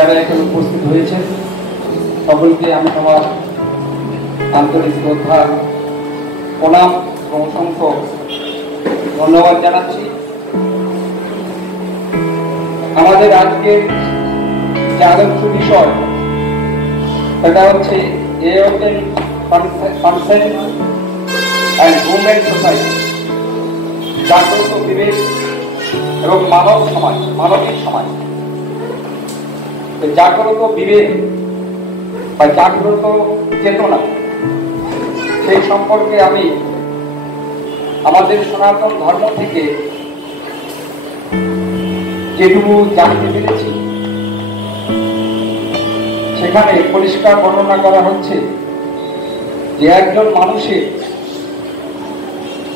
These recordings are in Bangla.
যারা এখানে উপস্থিত হয়েছেন সকলকে আমি আমার আন্তরিক শ্রদ্ধা প্রণাম এবং অসংখ্য ধন্যবাদ জানাচ্ছি। আমাদের আজকের যে আলোচ্য বিষয় সেটা হচ্ছে European consent and women society, জাগ্রত বিবেক এবং মানবিক সমাজ। জাগ্রত বিবেক বা জাগ্রত চেতনা, সেই সম্পর্কে আমি আমাদের সনাতন ধর্ম থেকে যেটুকু জানতে পেরেছি সেখানে পরিষ্কার বর্ণনা করা হচ্ছে যে একজন মানুষের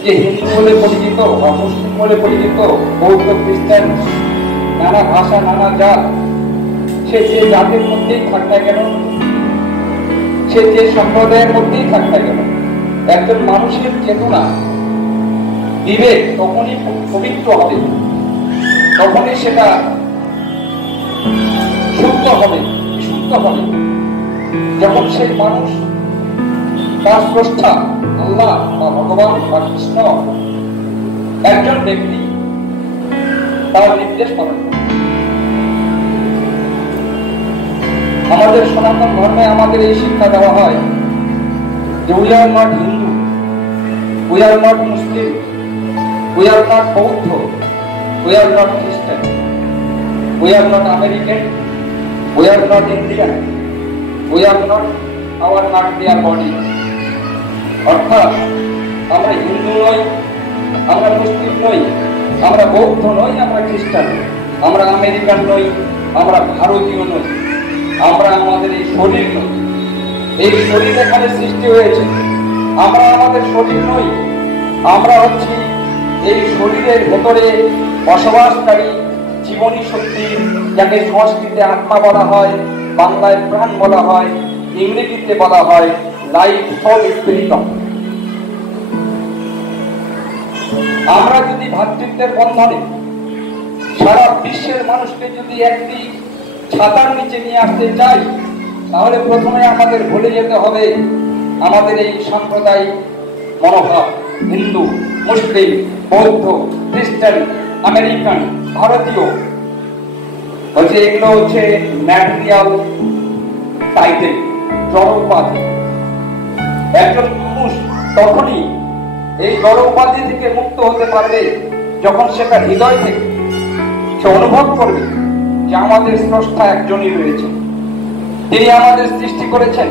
যে হিন্দু বলে পরিচিত বা মুসলিম বলে পরিচিত, বৌদ্ধ খ্রিস্টান, নানা ভাষা নানা জাত, সে যে জাতের মধ্যেই থাক না কেন, সে যে সম্প্রদায়ের মধ্যেই থাক না কেন, একজন মানুষের চেতনা বিবেক তখনই পবিত্র হবে, তখনই সেটা শুদ্ধ হবে, বিশুদ্ধ হবে, যখন সেই মানুষ তার স্রষ্টা আল্লাহ বা ভগবান বা কৃষ্ণ একজন ব্যক্তি তার নির্দেশ পালন করে। আমাদের সনাতন ধর্মে আমাদের এই শিক্ষা দেওয়া হয় যে we are not Hindu, we are not Muslim, we are not বৌদ্ধ, উই আর নট খ্রিস্টান, we are not American, we are not Indian, we are not our not there body. অর্থাৎ আমরা হিন্দু নই, আমরা মুসলিম নই, আমরা বৌদ্ধ নই, আমরা খ্রিস্টান, আমরা আমেরিকান নই, আমরা ভারতীয় নই, আমরা আমাদের এই শরীর নই। এই শরীর এখানে সৃষ্টি হয়েছে, আমরা আমাদের শরীর নই, আমরা হচ্ছি এই শরীরের ভেতরে বসবাসকারী জীবনী শক্তি, যাকে সংস্কৃতে আত্মা বলা হয়, বাংলায় প্রাণ বলা হয়, ইংরেজিতে বলা হয় লাইফ সোল স্পিরিট। আমরা যদি ভ্রাতৃত্বের বন্ধনে সারা বিশ্বের মানুষকে যদি একটি ছাতার নিচে নিয়ে আসতে চাই, তাহলে প্রথমে আমাদের ভুলে যেতে হবে আমাদের এই সাম্প্রদায়িক মনোভাব। হিন্দু, মুসলিম, বৌদ্ধ, খ্রিস্টান, আমেরিকান, ভারতীয় হচ্ছে, এগুলো হচ্ছে ম্যাটেরিয়াল টাইটেল, জড় উপাধি। একজন মানুষ তখনই এই জড় উপাধি থেকে মুক্ত হতে পারবে যখন সেটা হৃদয় থেকে সে অনুভব করবে যে আমাদের স্রষ্টা একজনই রয়েছে, তিনি আমাদের সৃষ্টি করেছেন,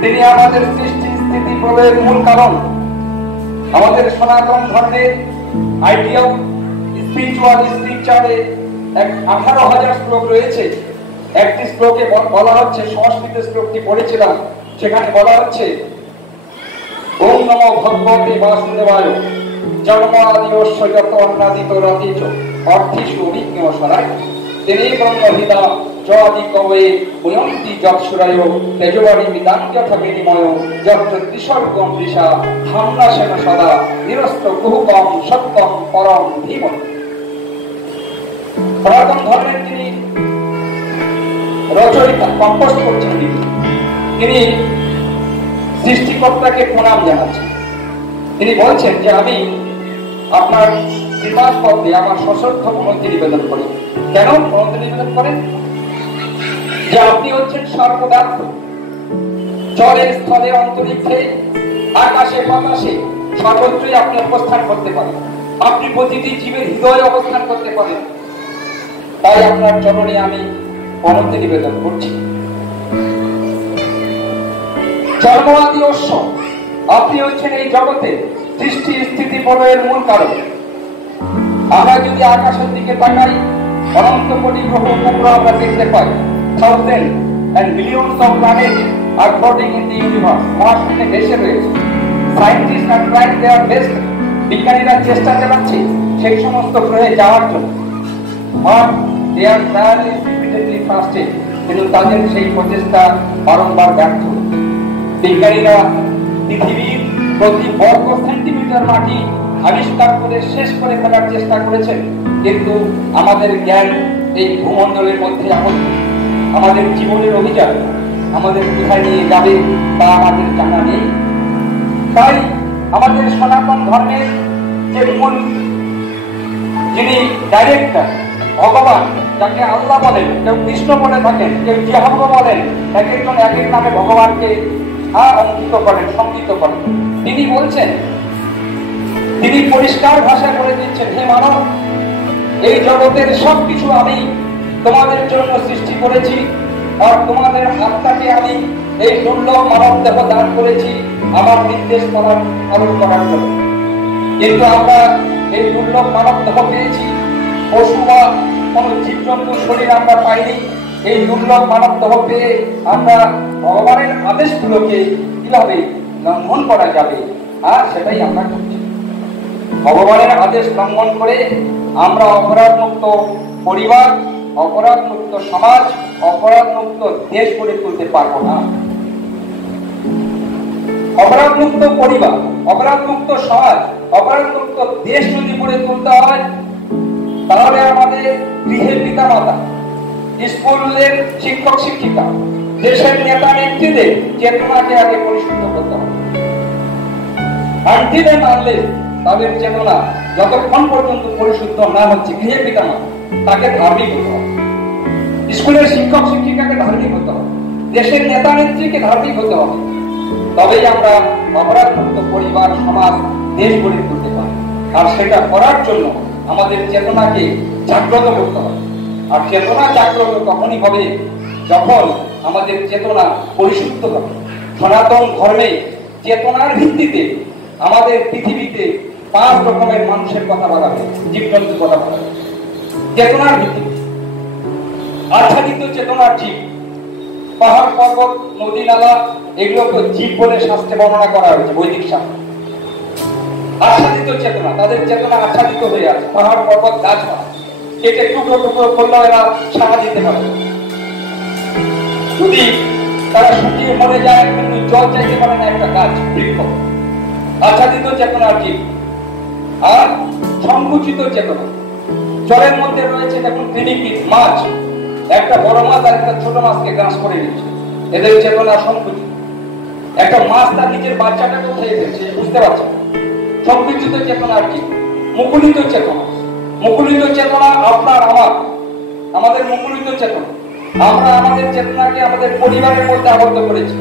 তিনি আমাদের সৃষ্টি স্থিতি প্রলয়ের মূল কারণ। আমাদের সনাতন ধর্মের আইডিয়াল স্পিরিচুয়াল স্ক্রিপচারে 18,000 শ্লোক রয়েছে। একটি শ্লোকে বলা হচ্ছে, সংস্কৃত শ্লোকটি পড়েছিলাম, সেখানে বলা হচ্ছে ওম নমো ভগবতে বাসুদেবায় জন্মাদিস্য যত অন্নাদিত রতিচ অর্থিষু বিজ্ঞসরায় তিনি ব্রহ্মহিতা যাদি কবে বয়ন্তি যৎসুরায় তেজবাড়ি বিদান্যথা বিনিময় যত্র ত্রিসর্গম দিশা ধামনাসেন সদা নিরস্ত কুহুকম সত্যম পরম ধীমন। সনাতন ধর্মের তিনি রচয়িতা, কম্পোজ করছেন, তিনি সৃষ্টিকর্তাকে প্রণাম জানাচ্ছেন। তিনি বলছেন যে আমি আপনার কৃপার পথে আমার সশ্রদ্ধ প্রণতি নিবেদন করি। কেন প্রণতি নিবেদন করেন? যে আপনি হচ্ছেন সর্বদাত্ম, জলে স্থলে অন্তরিক্ষে আকাশে বাতাসে সর্বত্রই আপনি অবস্থান করতে পারেন, আপনি প্রতিটি জীবের হৃদয়ে অবস্থান করতে পারেন। তাই আপনার চরণে আমি প্রণতি নিবেদন করছি। জন্মাদি অশ্ব, আপনি হচ্ছেন এই জগতে সৃষ্টি স্থিতি প্রলয়ের মূল কারণ। আমরা যদি আকাশের দিকে তাকাই, অনন্ত কোটি গ্রহ উপগ্রহ আমরা দেখতে পাই। Thousand and millions of planet are floating in the universe, মহাশূন্যে ভেসে রয়েছে। Scientist are trying their best, বিজ্ঞানীরা চেষ্টা চালাচ্ছে সেই সমস্ত গ্রহে যাওয়ার জন্য, but they are trial is repeatedly fasted, কিন্তু তাদের সেই প্রচেষ্টা বারংবার ব্যর্থ। বিজ্ঞানীরা পৃথিবীর প্রতি বর্গ সেন্টিমিটার মাটি আবিষ্কার করে শেষ করে ফেলার চেষ্টা করেছেন, কিন্তু আমাদের জ্ঞান এই ভূমণ্ডলের মধ্যে আবদ্ধ। আমাদের জীবনের অভিযান আমাদের কোথায় নিয়ে যাবে তা আমাদের জানা নেই। তাই আমাদের সনাতন ধর্মের যে মূল যিনি ডাইরেক্টর ভগবান, যাকে আল্লাহ বলেন, কেউ কৃষ্ণ বলে থাকেন, কেউ জিহ্বা বলেন, এক একজন এক এক নামে ভগবানকে অঙ্কিত করেন, সংগীত করেন। তিনি বলছেন, তিনি পরিষ্কার ভাষায় বলে দিচ্ছেন, হে মানব, এই জগতের সবকিছু আমি তোমাদের জন্য সৃষ্টি করেছি, আর তোমাদের আত্মাকে আমি এই দুর্লভ মানব দেহ দান করেছি আমার নির্দেশ পালন করার জন্য। কিন্তু আমরা এই দুর্লভ মানব দেহ পেয়েছি, পশু বা কোন জীবজন্তুর শরীর আমরা পাইনি। এই দুর্লভ মানব দেহ পেয়ে আমরা ভগবানের আদেশগুলোকে কিভাবে লঙ্ঘন করা যাবে, আর সেটাই আমরা করছি। ভগবানের আদেশ লঙ্ঘন করে আমরা অপরাধমুক্ত পরিবার, অপরাধমুক্ত সমাজ, অপরাধমুক্ত দেশ গড়ে তুলতে পারবো না। অপরাধমুক্ত পরিবার, অপরাধমুক্ত সমাজ, অপরাধমুক্ত দেশ যদি গড়ে তুলতে হয়, তাহলে আমাদের গৃহের পিতা মাতা, স্কুলের শিক্ষক শিক্ষিকা, দেশের নেতা নেত্রীদের চেতনাকে আগে পরিশুদ্ধ করতে হবে। আনটিল এন্ড আনলেস তাদের চেতনা যতক্ষণ পর্যন্ত পরিশুদ্ধ না হচ্ছে, গৃহের পিতা মাতা তাকে ধার্মিক হতে হবে, স্কুলের শিক্ষক শিক্ষিকাকে ধার্মিক হতে হবে, দেশের নেতা নেত্রীকে ধার্মিক হতে হবে। তবেই আমরা অপরাধমুক্ত পরিবার, সমাজ, দেশ গড়ে তুলতে পারি। আর সেটা করার জন্য আমাদের চেতনাকে জাগ্রত করতে হবে। আর চেতনা জাগ্রত তখনই হবে যখন আমাদের চেতনা পরিশুদ্ধ হবে। সনাতন ধর্মে চেতনার ভিত্তিতে আমাদের পৃথিবীতে 5 রকমের মানুষের কথা বলা হয়, জীবজন্তুর কথা বলা হয়। চেতনার ভিত্তিতে আচ্ছাদিত চেতনার জীব, পাহাড় পর্বত নদী নালা এগুলোকে জীব বলে শাস্ত্রে বর্ণনা করা হয়েছে, বৈদিক শাস্ত্রে। আচ্ছাদিত চেতনা, তাদের চেতনা আচ্ছাদিত হয়ে আছে। পাহাড় পর্বত গাছপালা কেটে টুকরো টুকরো করলেও এরা সাড়া দিতে পারে। যদি তারা শুকিয়ে মরে যায়, কিন্তু জল চাইতে পারে না একটা গাছ, বৃক্ষ। আচ্ছাদিত চেতনার জীব। আর সংকুচিত চেতনা, জলের মধ্যে রয়েছে দেখুন কৃমিকীট, মাছ, একটা বড় মাছ আর একটা ছোট মাছকে গ্রাস করে নিচ্ছে, এদের চেতনা সংকুচিত। একটা মাছ তার নিজের বাচ্চাটাকে খেয়ে ফেলছে, বুঝতে পারছে। সংকুচিত চেতনার জীব। মুকুলিত চেতনা, মুকুলিত চেতনা আপনার আমার, আমাদের মুকুলিত চেতনা। আমরা আমাদের চেতনাকে আমাদের পরিবারের মধ্যে আবদ্ধ করেছি।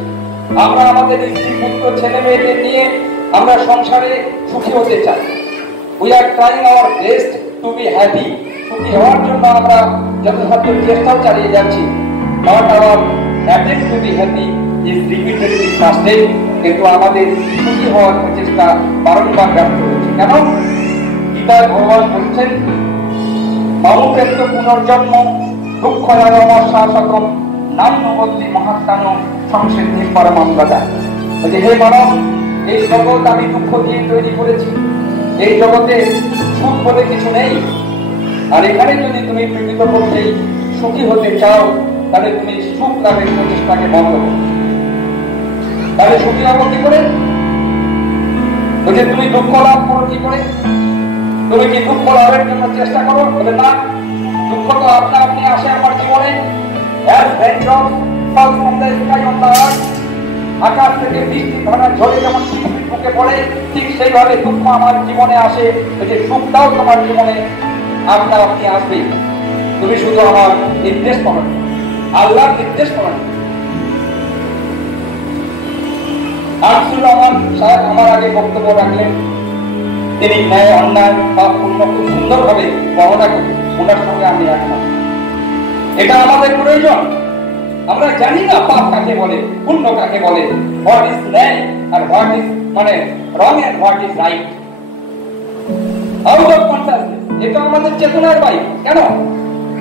আমরা আমাদের স্ত্রী পুত্র ছেলে মেয়েদের নিয়ে আমরা সংসারে সুখী হতে চাই। We are trying our best to be happy. সুখী হওয়ার জন্য আমরা যথাসাধ্য চেষ্টাও চালিয়ে যাচ্ছি। Not our attempt two be happy is repeatedly fasted. কিন্তু আমাদের সুখী হওয়ার প্রচেষ্টা বারংবার ব্যর্থ হচ্ছে। কেন? গীতায় ভগবান বলছেন, মামুপেত্য পুনর্জন্ম দুঃখ শাসকম নান্যবতী মহাত্মানো সংসিদ্ধি পরমাঙ্গদা। বলছে, হে মানব, এই জগৎ আমি দুঃখ দিয়ে তৈরি করেছি। এই জগতে সুখ বলে কিছু নেই। আর এখানে যদি তুমি প্রকৃতপক্ষেই সুখী হতে চাও, তাহলে তুমি সুখ লাভের প্রচেষ্টাকে বন্ধ করো। তাহলে সুখী হবো কি করে? বলছে, তুমি দুঃখ লাভ করো কি করে? তুমি কি দুঃখ লাভের জন্য চেষ্টা করো? বলে না, দুঃখ তো আপনা আপনি আসে আমার জীবনে। আকাশ থেকে বৃষ্টি ধরা ঝরে যেমন পৃথিবীর বুকে পড়ে, ঠিক সেইভাবে দুঃখ আমার জীবনে আসে। সুখটাও তোমার জীবনে আপনা আপনি আসবে। তুমি শুধু আমার নির্দেশ পালন, আল্লাহর নির্দেশ পালন। আব্দুল রহমান সাহেব আমার আগে বক্তব্য রাখলেন। তিনি ন্যায় অন্যায় বা পূর্ণ খুব সুন্দরভাবে বর্ণনা করেন। ওনার সঙ্গে আমি একমত। এটা আমাদের প্রয়োজন। আমরা জানি না পাপ কাকে বলে, পুণ্য কাকে বলে, হোয়াট ইজ ন্যায় আর হোয়াট ইজ মানে wrong and what is right. Out of consciousness, এটা আমাদের চেতনার বাইরে। কেন?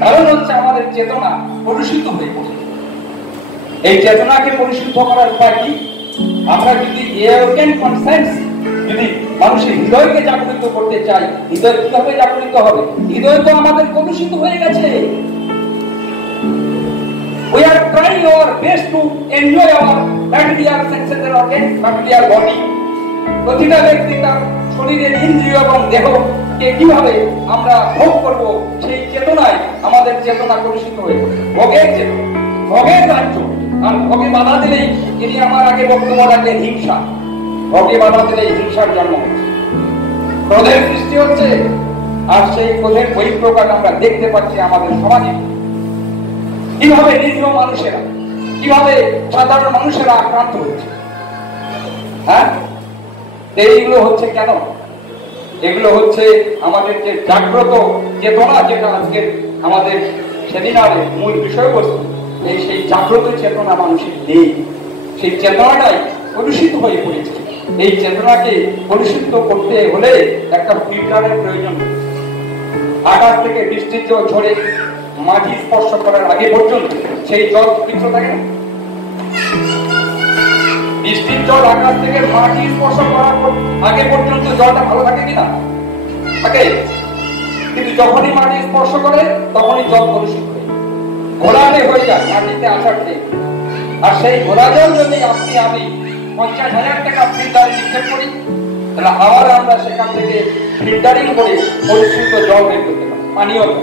কারণ হচ্ছে আমাদের চেতনা পরিশুদ্ধ হয়ে পড়ে। এই চেতনাকে পরিশুদ্ধ করার উপায় কি? আমরা যদি যদি মানুষের হৃদয়কে জাগরিত করতে চাই, হৃদয় কিভাবে জাগরিত হবে? হৃদয় তো আমাদের কলুষিত হয়ে গেছে। We are trying our best to enjoy our material senses and organs, material body. প্রতিটা ব্যক্তি তার শরীরের ইন্দ্রিয় এবং দেহকে কিভাবে আমরা ভোগ করব, সেই চেতনায় আমাদের চেতনা কলুষিত হয়ে পড়ে। ভোগের চেতনা, ভোগের রাজ্য। আর ভোগে বাধা দিলেই, তিনি আমার আগে বক্তব্য রাখলেন, হিংসা। ভোগে বাধা দিলেই হিংসার জন্ম হচ্ছে, ক্রোধের সৃষ্টি হচ্ছে। আর সেই ক্রোধের বহিঃপ্রকাশ আমরা দেখতে পাচ্ছি আমাদের সমাজে। কিভাবে নিরীহ মানুষেরা, কিভাবে সাধারণ মানুষেরা আক্রান্ত হচ্ছে। হ্যাঁ, এইগুলো হচ্ছে কেন? এগুলো হচ্ছে আমাদের যে জাগ্রত চেতনা, যেটা আজকে আমাদের সেমিনারের মূল বিষয়বস্তু, সেই জাগ্রত চেতনা মানুষের নেই। সেই চেতনাটাই কলুষিত হয়ে পড়েছে। এই চেতনাকে কলুষিত করতে হলে একটা ফিল্টারের প্রয়োজন। আকাশ থেকে বৃষ্টির জল ঝরে মাটি স্পর্শ করার আগে পর্যন্ত সেই জল পবিত্র থাকে না। বৃষ্টির জল আকাশ থেকে মাটি স্পর্শ করার আগে পর্যন্ত জলটা ভালো থাকে কিনা? থাকে। কিন্তু যখনই মাটি স্পর্শ করে তখনই জল কলুষিত হয়ে ঘোলাটে হয়ে যায় মাটিতে আসার থেকে। আর সেই ঘোলা জল যদি আপনি আমি 50,000 টাকা ফিল্টারে নিক্ষেপ করি, তাহলে আবার আমরা সেখান থেকে ফিল্টারিং করে পরিশুদ্ধ জল বের করতে পারি, পানীয় জল,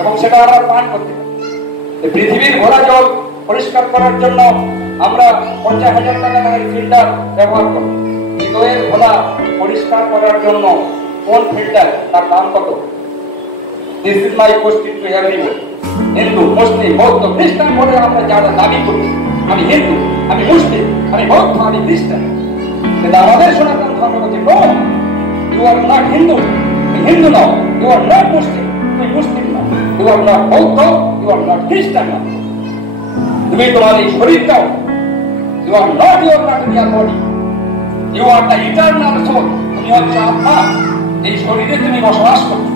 এবং সেটা আমরা পান করতে পারি। পৃথিবীর ঘোলা জল পরিষ্কার করার জন্য আমরা 50,000 টাকা দামের ফিল্টার ব্যবহার করি। হৃদয়ের ঘোলা পরিষ্কার করার জন্য কোন ফিল্টার, তার দাম কত? This is my question to everyone. হিন্দু, মুসলিম, বৌদ্ধ, খ্রিস্টান বলে আমরা যারা দাবি করছি আমি হিন্দু, আমি মুসলিম, আমি বৌদ্ধ, আমি খ্রিস্টান, কিন্তু আমাদের সনাতন ধর্ম হচ্ছে no, you are not Hindu, হিন্দু নাও, ইউ আর নট মুসলিম, তুমি মুসলিম নাও, ইউ আর নট বৌদ্ধ, ইউ আর নট খ্রিস্টান নাও, তুমি তোমার এই শরীরটাও, you are not your material body, you are the eternal soul, তুমি হচ্ছে আত্মা, এই শরীরে তুমি বসবাস করছো।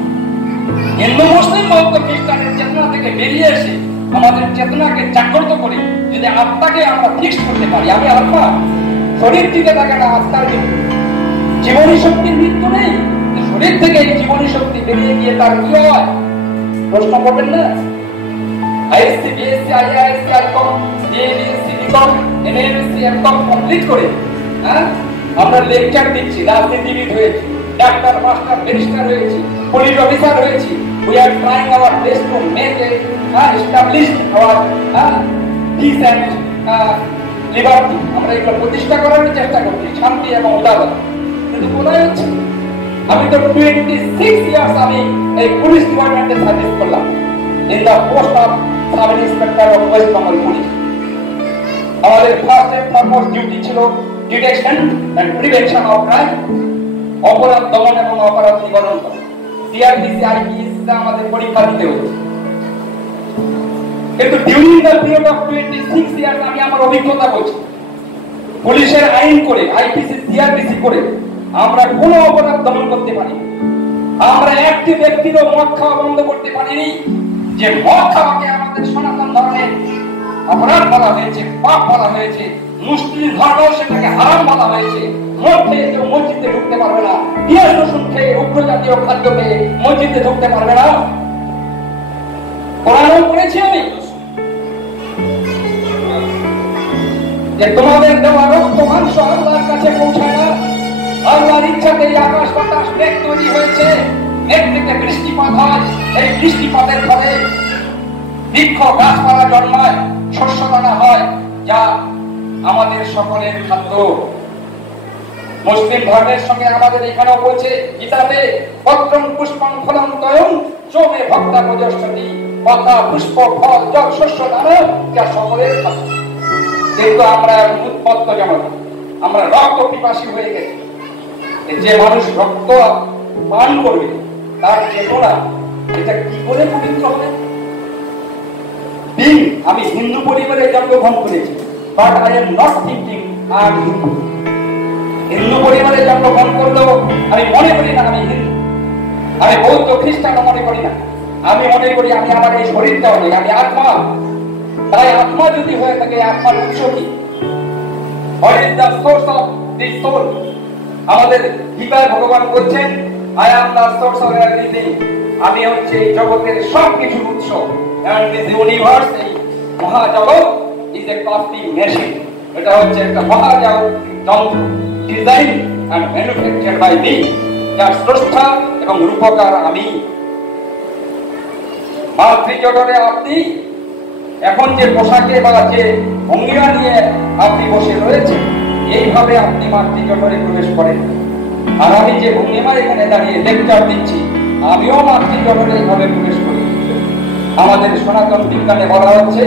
হিন্দু, মুসলিম, বৌদ্ধ, খ্রিস্টানের চেতনা থেকে বেরিয়ে এসে আমাদের চেতনাকে জাগ্রত করে যদি আত্মাকে আমরা ফিক্স করতে পারি, আমি আত্মা, শরীর টিকে থাকে না, আত্মার মৃত্যু, জীবনী শক্তির মৃত্যু নেই। শরীর থেকে এই জীবনী শক্তি বেরিয়ে গিয়ে তার কি হয়? প্রশ্ন করবেন না? ISc, BSc, IISc, ICom, BSc, BCom, MSc, MCom complete করে আমরা লেকচার দিচ্ছি, রাজনীতিবিদ হয়েছি, ডাক্তার, মাস্টার, ব্যারিস্টার হয়েছি, পুলিশ অফিসার হয়েছি। We are trying our best to make it establish our peace and liberty. আমরা এগুলো প্রতিষ্ঠা করার চেষ্টা করছি, শান্তি এবং উদারতা। কিন্তু কোথায় হচ্ছে? আমি তো 26 ইয়ার্স আমি এই পুলিশ ডিপার্টমেন্টে সার্ভিস করলাম, in the post of sub inspector of West Bengal police. আমাদের ফার্স্ট এন্ড ফরমোস্ট ডিউটি ছিল detection and prevention of crime, অপরাধ দমন এবং অপরাধ নিবারণ করা। সিআরপিসি, আইপিএসটা আমাদের পরীক্ষা দিতে হতো। কিন্তু during the period of 26 years আমি আমার অভিজ্ঞতা বলছি, পুলিশের আইন করে, আইপিসি, সিআরপিসি করে আমরা কোনো অপরাধ দমন করতে পারি। আমরা একটি ব্যক্তিরও মদ খাওয়া বন্ধ করতে পারিনি। যে মদ খাওয়াকে আমাদের সনাতন ধর্মে অপরাধ বলা হয়েছে, পাপ বলা হয়েছে, মুসলিম ধর্ম সেটাকে হারাম বলা হয়েছে। মদ খেয়ে কেউ মসজিদে ঢুকতে পারবে না, পেঁয়াজ রসুন খেয়ে, উগ্র জাতীয় খাদ্য খেয়ে মসজিদে ঢুকতে পারবে না। কোরআনও পড়েছি আমি যে তোমাদের দেওয়া রক্ত মাংস আল্লাহর কাছে পৌঁছায় না। আল্লাহর ইচ্ছাতে এই আকাশ বাতাস মেঘ তৈরি হয়েছে, মেঘ থেকে বৃষ্টিপাত হয়, এই বৃষ্টিপাতের ফলে বৃক্ষ, গাছপালা জন্মায়, শস্য দানা হয়, যা আমাদের সকলের খাদ্য। মুসলিম ধর্মের সঙ্গে আমাদের এখানেও বলছে গীতাতে, পত্রং পুষ্পং ফলং তয়ং চোমে ভক্তা প্রজস্বতি, পাতা, পুষ্প, ফল, জল, শস্য দানা, যা সকলের খাদ্য। কিন্তু আমরা উৎপত্ত যেমন আমরা রক্ত পিপাসী হয়ে গেছি। যে মানুষ রক্ত পান করবে তার চেতনা এটা কি করে পবিত্র হবে? আমি হিন্দু পরিবারে জন্মগ্রহণ করেছি, but I am not thinking I am Hindu. Hindu পরিবারে জন্মগ্রহণ করলেও আমি মনে করি না আমি হিন্দু, আমি বৌদ্ধ, খ্রিস্টানও মনে করি না। আমি মনে করি আমি আমার এই শরীরটাও নেই, আমি আত্মা। তাই আত্মা যদি হয়ে থাকে, আত্মার উৎস কি? What is the source of this soul? আমাদের গীতায় ভগবান বলছেন, I am the source of everything, আমি হচ্ছে এই জগতের সবকিছুর উৎস। এন্ড দিস ইউনিভার্স, এই মহাজগৎ ইজ এ কস্টিং মেশিন, এটা হচ্ছে একটা মহাজগৎ যন্ত্র, design and manufacture by me, যার স্রষ্টা এবং রূপকার আমি। মাতৃজঠরে আপনি, এখন যে পোশাকে বা যে ভঙ্গিমা নিয়ে আপনি বসে রয়েছে, এইভাবে আপনি মাতৃজঠরে প্রবেশ করেন। আর আমি যে ভঙ্গিমা এখানে দাঁড়িয়ে লেকচার দিচ্ছি, আমিও মাতৃজঠরে এইভাবে প্রবেশ করি। আমাদের সনাতন বিজ্ঞানে বলা হচ্ছে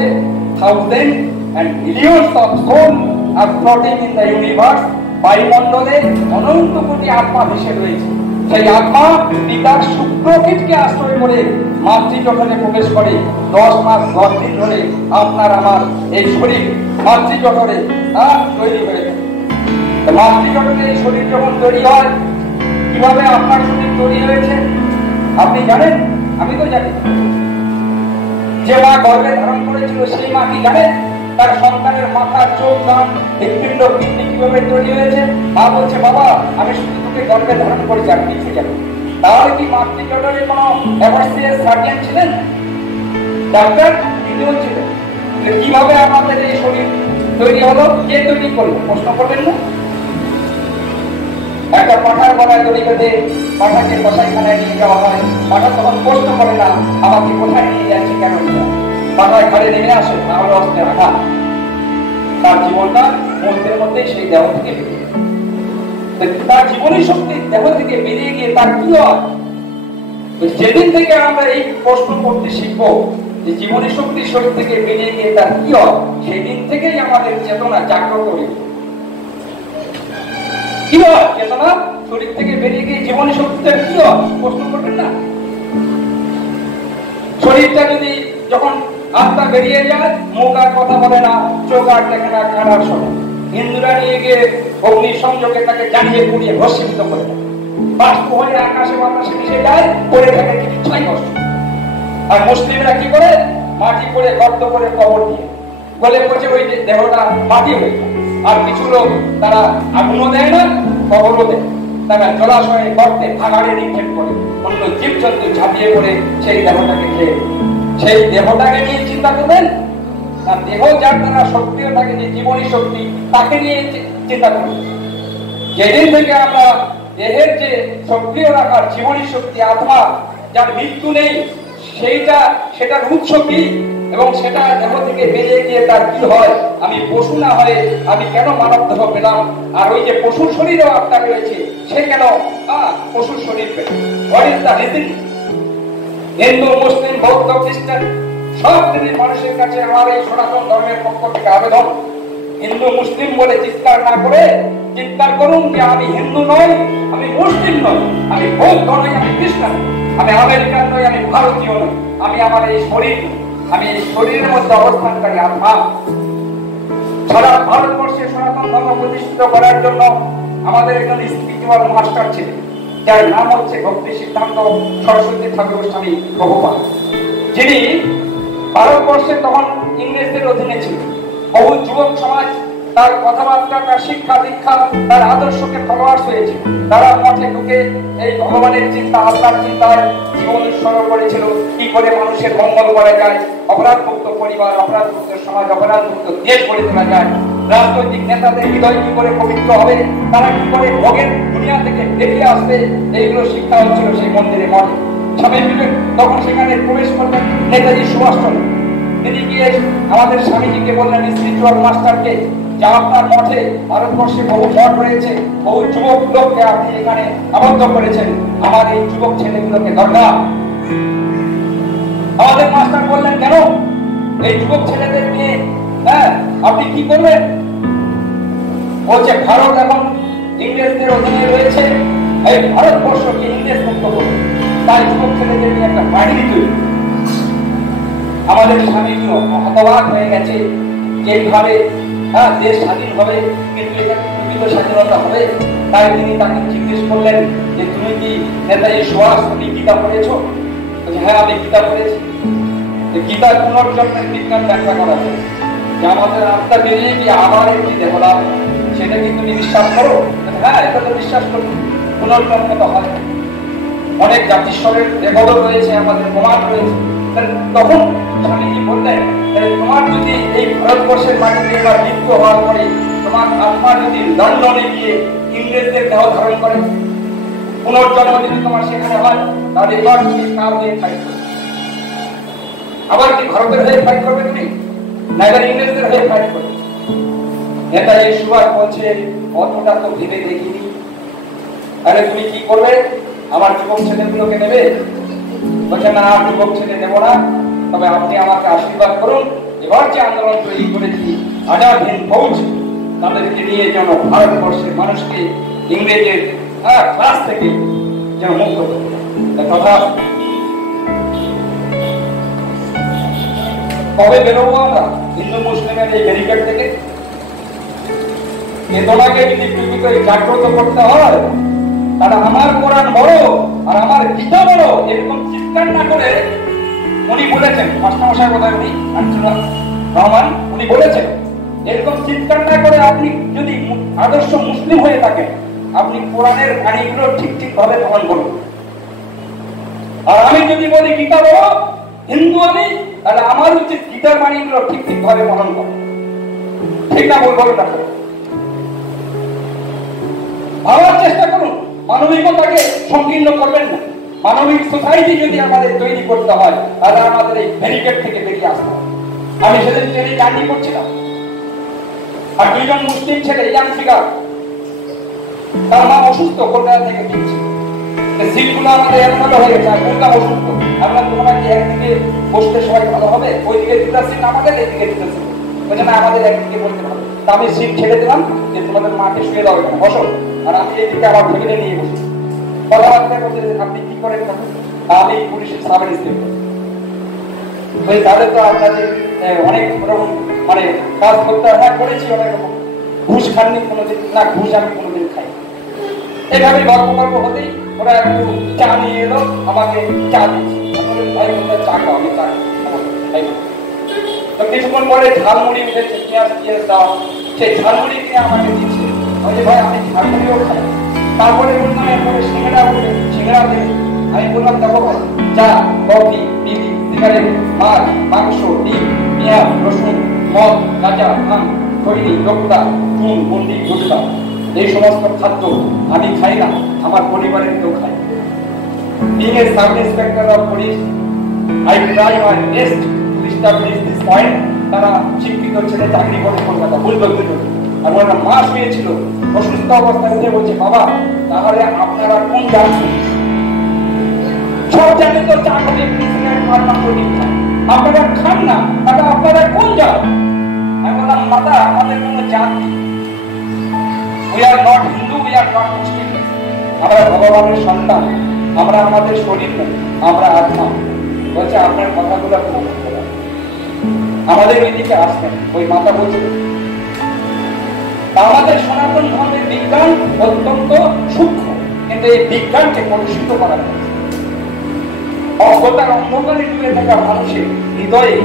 thousand and millions of souls are floating in the universe. বায়ুমণ্ডলে অনন্ত কোটি আত্মা ভেসে রয়েছে। সেই আত্মা পিতার শুক্রকীটকে আশ্রয় করে মাতৃজঠরে প্রবেশ করে। 10 মাস 10 দিন ধরে আপনার আমার এই শরীর মাতৃজঠরে তৈরি হয়েছে। মাতৃজঠরে এই শরীর যখন তৈরি হয়, কিভাবে আপনার শরীর তৈরি হয়েছে আপনি জানেন? আমি তো জানি। যে মা গর্ভে ধারণ করেছিল সেই মা কি জানে তার সন্তানের মাথা, চোখ, কান, হৃৎপিণ্ড, কিডনি কিভাবে তৈরি হয়েছে? মা বলছে, বাবা আমি শুধু তোকে গর্ভে ধারণ করেছি, আর কিছু জানি। তাহলে কি মাতৃজঠরে কোনো এমআরসিএস সার্জন ছিলেন? ডাক্তার তিনিও ছিলেন। কিভাবে আমাদের এই শরীর তৈরি হলো? কে তৈরি করলো? প্রশ্ন করবেন না? একটা পাঠার গলায় দড়ি বেঁধে পাঠাকে কসাইখানায় নিয়ে যাওয়া হয়। পাঠা তখন প্রশ্ন করে না আমাকে কোথায় নিয়ে যাচ্ছে, কেন নিয়ে যাচ্ছে। পাঠায় ঘরে নেমে আসে, না হলে অস্ত্রে আঘাত। তার জীবনটা মুহূর্তের মধ্যেই সেই দেহ থেকে বেরিয়ে, তার জীবনী শক্তি দেহ থেকে বেরিয়ে গিয়ে তার কি হয়? যেদিন থেকে আমরা এই প্রশ্ন করতে শিখবো যে জীবনী শক্তি শরীর থেকে বেরিয়ে গিয়ে তার কি হয়, সেই দিন থেকেই আমাদের চেতনা জাগ্রত হয়ে কি হয়। চেতনা শরীর থেকে বেরিয়ে গিয়ে জীবনী শক্তিটার কি হয় প্রশ্ন করবেন না? শরীরটা যদি যখন আত্মা বেরিয়ে যায়, মুখ আর কথা বলে না, চোখ আর দেখে না, কান আর শোনে। হিন্দুরা নিয়ে গিয়ে অগ্নি সংযোগে তাকে জ্বালিয়ে পুড়িয়ে ভস্মীভূত করে দেয়। বাষ্প হয়ে আকাশে বাতাসে মিশে যায়, পড়ে থাকে কিছু 6 বছর। আর মুসলিমরা কি করে? মাটি করে গর্ত করে কবর দিয়ে গলে পচে ওই দেহটা মাটি হয়ে যায়। আর কিছু লোক তারা আগুনও দেয় না, কবরও দেয়। তারা জলাশয়ে গর্তে ভাগাড়ে নিক্ষেপ করে, অন্য জীবজন্তু ঝাঁপিয়ে পড়ে সেই দেহটাকে খেয়ে। সেই দেহটাকে নিয়ে চিন্তা করবেন না, দেহ যার দ্বারা সক্রিয় থাকে, যে জীবনী শক্তি, তাকে নিয়ে চিন্তা করবেন। যেদিন থেকে আমরা দেহের যে সক্রিয় রাখার জীবনী শক্তি, আত্মা যার মৃত্যু নেই, সেটার উৎস কি এবং সেটা দেহ থেকে বেরিয়ে গিয়ে তার কি হয়? আমি পশু না হয়ে আমি কেন মানব দেহ পেলাম? আর ওই যে পশুর শরীরও আপনার রয়েছে, সে কেন পশুর শরীর পেল? What is the reason? হিন্দু, মুসলিম, বৌদ্ধ, খ্রিস্টান সব শ্রেণীর মানুষের কাছে আমার এই সনাতন ধর্মের পক্ষ থেকে আবেদন, হিন্দু মুসলিম বলে চিৎকার না করে চিৎকার করুন যে আমি হিন্দু নই, আমি মুসলিম নই, আমি বৌদ্ধ নই, আমি খ্রিস্টান, আমি আমেরিকান নই, আমি ভারতীয় নই, আমি আমার এই শরীর, আমি এই শরীরের মধ্যে অবস্থানকারী আত্মা। সারা ভারতবর্ষে সনাতন ধর্ম প্রতিষ্ঠিত করার জন্য আমাদের একজন স্পিরিচুয়াল মাস্টার ছিলেন, যার নাম হচ্ছে ভক্তি সিদ্ধান্ত সরস্বতী ঠাকুর স্বামী প্রভুপাদ, যিনি ভারতবর্ষে তখন ইংরেজদের অধীনে ছিল। বহু যুবক সমাজ তার কথাবার্তা, তার শিক্ষা দীক্ষা, তার আদর্শকে ফলোয়ার্স হয়েছে। তারা মঠে ঢুকে এই ভগবানের চিন্তা, আল্লাহর চিন্তায় জীবন উৎসর্গ করেছিল। কি করে মানুষের মঙ্গল করা যায়, অপরাধমুক্ত পরিবার, অপরাধমুক্ত সমাজ, অপরাধমুক্ত দেশ গড়ে তোলা যায়, রাজনৈতিক নেতাদের হৃদয় কি করে পবিত্র হবে, তারা কি করে ভোগের দুনিয়া থেকে বেরিয়ে আসবে, এইগুলো শিক্ষা হচ্ছিল সেই মন্দিরে মঠে। স্বামী বিবেক তখন সেখানে প্রবেশ করলেন নেতাজি সুভাষচন্দ্র। তিনি গিয়ে আমাদের স্বামীজিকে বললেন, স্পিরিচুয়াল মাস্টারকে, যা আপনার মঠে ভারতবর্ষে বহু মঠ রয়েছে, বহু যুবক লোককে আপনি এখানে আবদ্ধ করেছেন, আমার এই যুবক ছেলেগুলোকে দরকার। আমাদের মাস্টার বললেন, কেন এই যুবক ছেলেদের নিয়ে আপনি কি করবেন? বলছে, ভারত এখন ইংরেজদের অধীনে রয়েছে, এই ভারতবর্ষকে ইংরেজ মুক্ত করবে, তাই যুবক ছেলেদের নিয়ে একটা বাহিনী তৈরি। আমাদের স্বামীজিও হতবাক হয়ে গেছে, যেভাবে দেশ স্বাধীন হবে, কিন্তু এটা প্রকৃত স্বাধীনতা হবে। তাই তিনি তাকে জিজ্ঞেস করলেন যে, তুমি কি নেতাজি সুভাষ, তুমি গীতা পড়েছ? হ্যাঁ, আমি গীতা পড়েছি। গীতার পুনর্জন্মের বিজ্ঞান ব্যাখ্যা করা যায় যে আমাদের আত্মা বেরিয়ে গিয়ে আবার একটি দেহ লাভ, সেটা কি তুমি বিশ্বাস করো? হ্যাঁ, এটা তো বিশ্বাস করি, পুনর্জন্ম তো হয়। অনেক জাতিস্বরের রেকর্ডও রয়েছে, আমাদের প্রমাণ রয়েছে। তখন স্বামীজি বললেন, তোমার যদি এই ভারতবর্ষের মাটিতে এবার মৃত্যু হওয়ার পরে তোমার আত্মা যদি লন্ডনে গিয়ে ইংরেজদের দেহ ধারণ করে, পুনর্জন্ম যদি তোমার সেখানে হয়, তাহলে এবার তুমি কার হয়ে ফাইট করবে? আবার কি ভারতের হয়ে ফাইট করবে তুমি? নাইবার ইংরেজদের হয়ে ফাইট করে। নেতাজি সুভাষ বলছে অতটা তো ভেবে দেখিনি। আরে তুমি কি করবে, আমার যুবক ছেলেগুলোকে নেবে? বলছে না, যুবক ছেলে নেব না, তবে আপনি আমাকে আশীর্বাদ করুন, এবার যে আন্দোলন তৈরি করেছি আজাদ হিন্দ ফৌজ, তাদেরকে নিয়ে যেন ভারতবর্ষের মানুষকে ইংরেজের ক্লাস থেকে যেন মুক্ত করতে। তথা কবে বেরোবো আমরা হিন্দু মুসলিমের এই ব্যারিকেড থেকে? চেতনাকে যদি পৃথিবীতে জাগ্রত করতে হয়, তারা আমার কোরআন বড় আর আমার গীতা বড় এরকম চিৎকার না করে, উনি বলেছেন মাস্টারমশাই বোধহয় উনি রহমান, উনি বলেছেন এরকম চিৎকার না করে আপনি যদি আদর্শ মুসলিম হয়ে থাকেন, আপনি কোরআনের বাণীগুলো ঠিক ঠিক ভাবে পালন করুন। আর আমি যদি বলি গীতা বড়, হিন্দু আমি, তাহলে আমার উচিত গীতার বাণীগুলো ঠিক ঠিক ভাবে পালন করো। ঠিক না বলবো না, ভাবার চেষ্টা করুন। মানবিকতাকে সংকীর্ণ করবেন না। মানবিক সোসাইটি যদি আমাদের তৈরি করতে হয়, তাহলে আমাদের এই ব্যারিকেড থেকে বেরিয়ে আসতে হবে। আমি সেদিন ট্রেনে জার্নি করছিলাম, আর দুইজন মুসলিম ছেলে ইয়াং ফিগার, তার মা অসুস্থ, কলকাতা থেকে ফিরছে। সিটগুলো আমাদের এমনভাবে হয়ে গেছে, আর কোনটা অসুস্থ, আমরা তোমরা কি একদিকে বসতে সবাই ভালো হবে? ওইদিকে দুটা সিট আমাদের, এইদিকে দুটা সিট। বলছে না, আমাদের একদিকে বসতে ভালো। তা আমি সিট ছেড়ে দিলাম যে তোমাদের মাকে শুয়ে দাও, এখানে বসো, আর আমি এইদিকে আমার ফ্যামিলি নিয়ে বসি। কথাবার্তা করতে আপনি কি করেন? আমি পুলিশের সাব ইন্সপেক্টর। তাহলে তো আপনাদের অনেক রকম মানে কাজ করতে হয়। করেছি অনেক রকম। ঘুষ খাননি কোনোদিন? না, ঘুষ আমি কোনোদিন খাই। এইভাবে গল্প গল্প হতেই ওরা একটু চা নিয়ে এলো, আমাকে চা দিচ্ছি। ভাই কোথায় চা খাও? আমি চা খাই। কিছুক্ষণ পরে ঝালমুড়ি উঠেছে, পেঁয়াজ পেঁয়াজ দাও, সেই ঝালমুড়ি কিনে আমাকে দিচ্ছে। ভাই আমি ঝালমুড়িও খাই। তারপরে বললাম এরপরে সিঙ্গাড়া বলে, সিঙ্গাড়া দেবে। আমি বললাম দেখো ভাই, চা, কফি, বিড়ি, সিগারেট, মাছ, মাংস, ডিম, পেঁয়াজ, রসুন, মদ, গাঁজা, ভাঙ, খৈনি, লোকটা, চুন, বন্ডি, গুটকা, এই সমস্ত খাদ্য আমি খাই না, আমার পরিবারের কেউ খায়। Being a sub inspector of police, I try my best to establish this point. তারা শিক্ষিত ছেলে, চাকরি করে কলকাতা, বুঝলো। আর ওরা মাস পেয়েছিল, অসুস্থ অবস্থায় উঠে বলছে বাবা, তাহলে আপনারা কোন জাত? সব জানে তো চা করে আপনারা খান না, তাহলে আপনারা কোন জাত? আমি বললাম মাতা, আমাদের কোন জাত নেই। We are not Hindu, we are not Muslim. আমরা ভগবানের সন্তান, আমরা আমাদের শরীর নেই, আমরা আত্মা। বলছে আপনার কথাগুলো আমাদের ওইদিকে আসবেন। ওই মাতা বলছে আমাদের সনাতন ধর্মের বিজ্ঞান অত্যন্ত সূক্ষ্ম, কিন্তু এই বিজ্ঞানকে কলুষিত করা যায়। অজ্ঞতার অন্ধকারে ডুবে থাকা মানুষের হৃদয়ে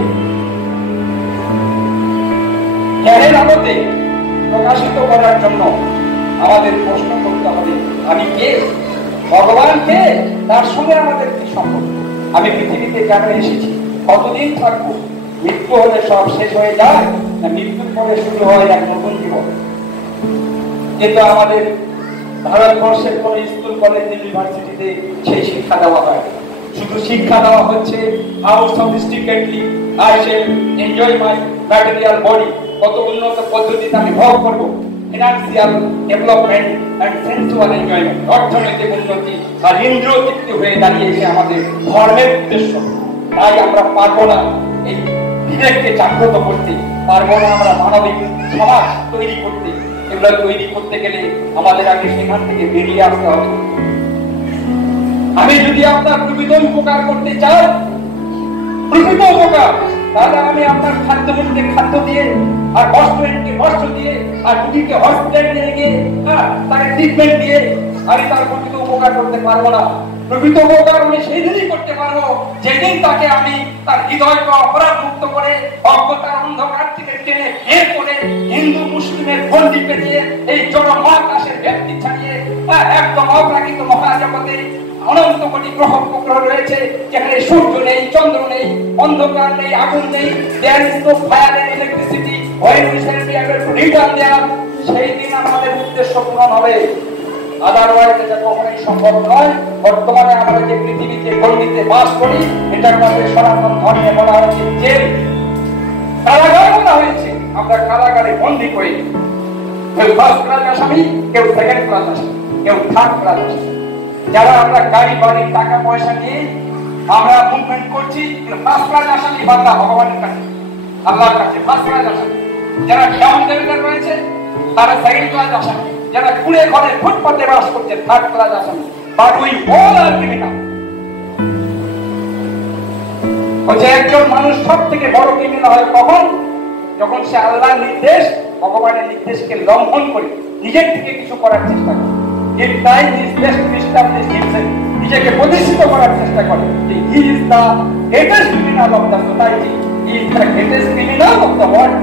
জ্ঞানের আলোতে প্রকাশিত করার জন্য আমাদের প্রশ্ন করতে হবে, আমি কে? ভগবান কে? তার সঙ্গে আমাদের কি সম্পর্ক? আমি পৃথিবীতে কেন এসেছি? কতদিন থাকবো? মৃত্যু হলে সব শেষ হয়ে যায়, না মৃত্যুর পরে শুরু হয় এক নতুন জীবন? কিন্তু আমাদের ভারতবর্ষের কোন স্কুল, কলেজ, ইউনিভার্সিটিতে সেই শিক্ষা দেওয়া হয়। শুধু শিক্ষা দেওয়া হচ্ছে how sophisticatedly I shall enjoy my material body, কত উন্নত পদ্ধতিতে আমি ভোগ করবো, financial development and sensual enjoyment, অর্থনৈতিক উন্নতি আর ইন্দ্রিয় তৃপ্তি হয়ে দাঁড়িয়েছে আমাদের ধর্মের উদ্দেশ্য। তাই আমরা পারবো না এই বিবেককে জাগ্রত করতে, পারবো না আমরা মানবিক সমাজ তৈরি করতে। এগুলো তৈরি করতে গেলে আমাদের আগে সেখান থেকে বেরিয়ে আসতে হবে। আমি যদি আপনার প্রকৃত উপকার করতে চাই, প্রকৃত উপকার, তাহলে আমি আপনার খাদ্যমন্ত্রীকে খাদ্য দিয়ে, আর হসপিটালকে বস্ত্র দিয়ে, আর রুগীকে হসপিটালে নিয়ে গিয়ে তাকে ট্রিটমেন্ট দিয়ে আমি তার প্রকৃত উপকার করতে পারবো না। প্রকৃত উপকার আমি সেই দিনই করতে পারবো যেদিন তাকে আমি তার হৃদয়কে অপরাধ মুক্ত করে, অজ্ঞতার অন্ধকার থেকে টেনে বের করে, হিন্দু মুসলিমের গণ্ডি পেরিয়ে এই জড় মহাকাশের ব্যক্তি ছাড়িয়ে একদম অপ্রাকৃত মহাজগতে অনন্ত কোটি গ্রহ উপগ্রহ রয়েছে, যেখানে সূর্য নেই, চন্দ্র নেই, অন্ধকার নেই, আগুন নেই, there is no fire and electricity, when we shall be able to return there, সেই দিন আমাদের উদ্দেশ্য পূরণ হবে। আদারওয়াইজ এটা কখনোই সম্ভব নয়। বর্তমানে আমরা যে পৃথিবীতে গণ্ডিতে বাস করি, এটা আমাদের সনাতন ধর্মে বলা হচ্ছে জেল, কারাগার। মামলা হয়েছে, আমরা কারাগারে বন্দী করে, কেউ ফার্স্ট ক্লাস আসামি, কেউ সেকেন্ড ক্লাস আসামি, কেউ থার্ড ক্লাস আসামি। যারা আমরা গাড়ি বাড়ি টাকা পয়সা নিয়ে আমরা মুভমেন্ট করছি, ফার্স্ট ক্লাস আসামি বান্দা ভগবানের কাছে, আল্লাহর কাছে ফার্স্ট ক্লাস আসামি। যারা ডাউন লেভেলে রয়েছে তারা সেকেন্ড ক্লাস আসামি, যারা কুড়ে ঘরে ফুটপাতে বাস করছে থার্ড ক্লাস আসামি। But we all are criminal. বলছে একজন মানুষ সব থেকে বড় ক্রিমিনাল হয় কখন? যখন সে আল্লাহর নির্দেশ, ভগবানের নির্দেশকে লঙ্ঘন করে নিজের থেকে কিছু করার চেষ্টা করে। নিজেকে প্রতিষ্ঠিত করার চেষ্টা করে। He is the greatest criminal of the society. He is the greatest criminal of the world.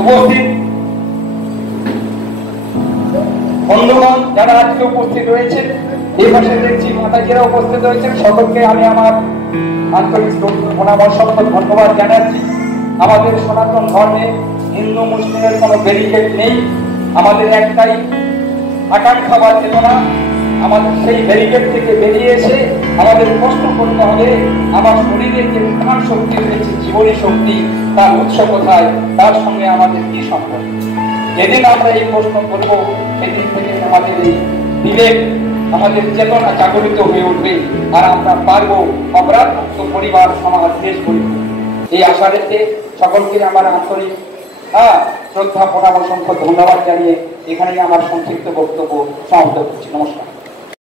উপস্থিত বন্ধুগণ, যারা আজকে উপস্থিত রয়েছেন, এই পাশে দেখছি মাতাজিরা উপস্থিত রয়েছেন, সকলকে আমি আমার আন্তরিক ধন্যবাদ জানাচ্ছি। আমাদের সনাতন ধর্মে হিন্দু মুসলিমের কোনো ব্যারিকেড নেই, আমাদের একটাই আকাঙ্ক্ষা বা চেতনা। আমাদের সেই ব্যারিকেড থেকে বেরিয়ে এসে আমাদের প্রশ্ন করতে হবে, আমার শরীরে যে প্রাণ শক্তি রয়েছে, জীবনী শক্তি, তার উৎস কোথায়, তার সঙ্গে আমাদের কি সম্পর্ক। যেদিন আমরা এই প্রশ্ন করবো, সেদিন থেকে আমাদের এই বিবেক, আমাদের চেতনা জাগরিত হয়ে উঠবে, আর আমরা পারবো অপরাধমুক্ত পরিবার, সমাজ, দেশ গড়ে। এই আশা রেখে সকলকে আমার আন্তরিক শ্রদ্ধা প্রণাম অসংখ্য ধন্যবাদ জানিয়ে এখানেই আমার সংক্ষিপ্ত বক্তব্য সমাপ্ত করছি। নমস্কার।